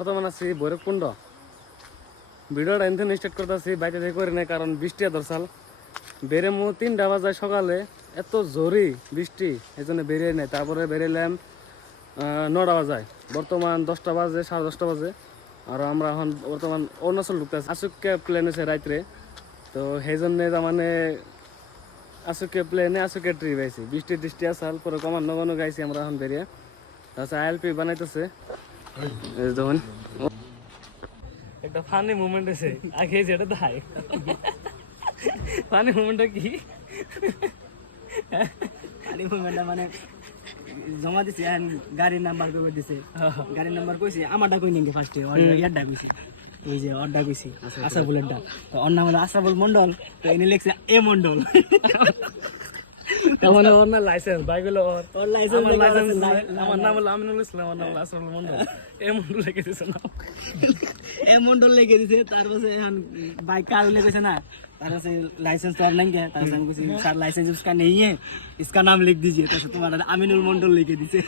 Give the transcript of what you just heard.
বর্তমান আছি ভৈরবকুণ্ড। ভিডিওটা এনথেন স্টার্ট করতেছি, বাইরে থেকে করি নাই কারণ বৃষ্টি দরসাল বেড়ে মো 3টা বাজায় সকালে, এত জোরি বৃষ্টি এই জন্য বেরিয়ে নেই। তারপরে বেরিয়েলাম 9টা বাজায়, বর্তমান 10টা বাজে, 10:30 বাজে। আর আমরা এখন বর্তমান অরুণাচল ঢুকতেছি। আসুকে প্লেন হয়েছে রাত্রে, তো সেই জন্যে তার মানে আসুকে প্লেনে আসুকে ট্রিপ আইছি। বৃষ্টি টিষ্টি আসাল পরে কমান নগনো গাইছি আমরা এখন বেরিয়ে। তাছাড়া আইএলপি বানাইতেছে দেখুন। একটা ফানি মুভমেন্ট আছে আগে, যেটা দেখাই ফানি মুভমেন্টটা কি? ফানি মুভমেন্টটা মানে জমা দিছে, গাড়ির নাম্বার করে দিছে, গাড়ির নাম্বার কইছে আমারটা কই নিয়ে ফার্স্টে ইয়ারটা কইছি, ওই যে অর্ডা কইছি আশরাফুলেরটা, তো ওর নাম হলো আশরাফুল মন্ডল, তো এনে লিখছে এ মন্ডল। আমার ওর না লাইসেন্স বাইক হলো ওর লাইসেন্স আমার নাম হলো আমিনুল ইসলাম, আমার নাম হলো আসরাফুল মন্ডল। এই মন্ডল লিখে দিছে না, এ মন্ডল লিখে দিছে। তারপরে এখন বাইক কার লিখেছে না, तारा से लाइसेंस तो नहीं है, तारा से कुछ सर लाइसेंस उसका नहीं है, इसका नाम लिख दीजिए। तो तुम्हारा अमीनुल मंडल लिख दीजिए।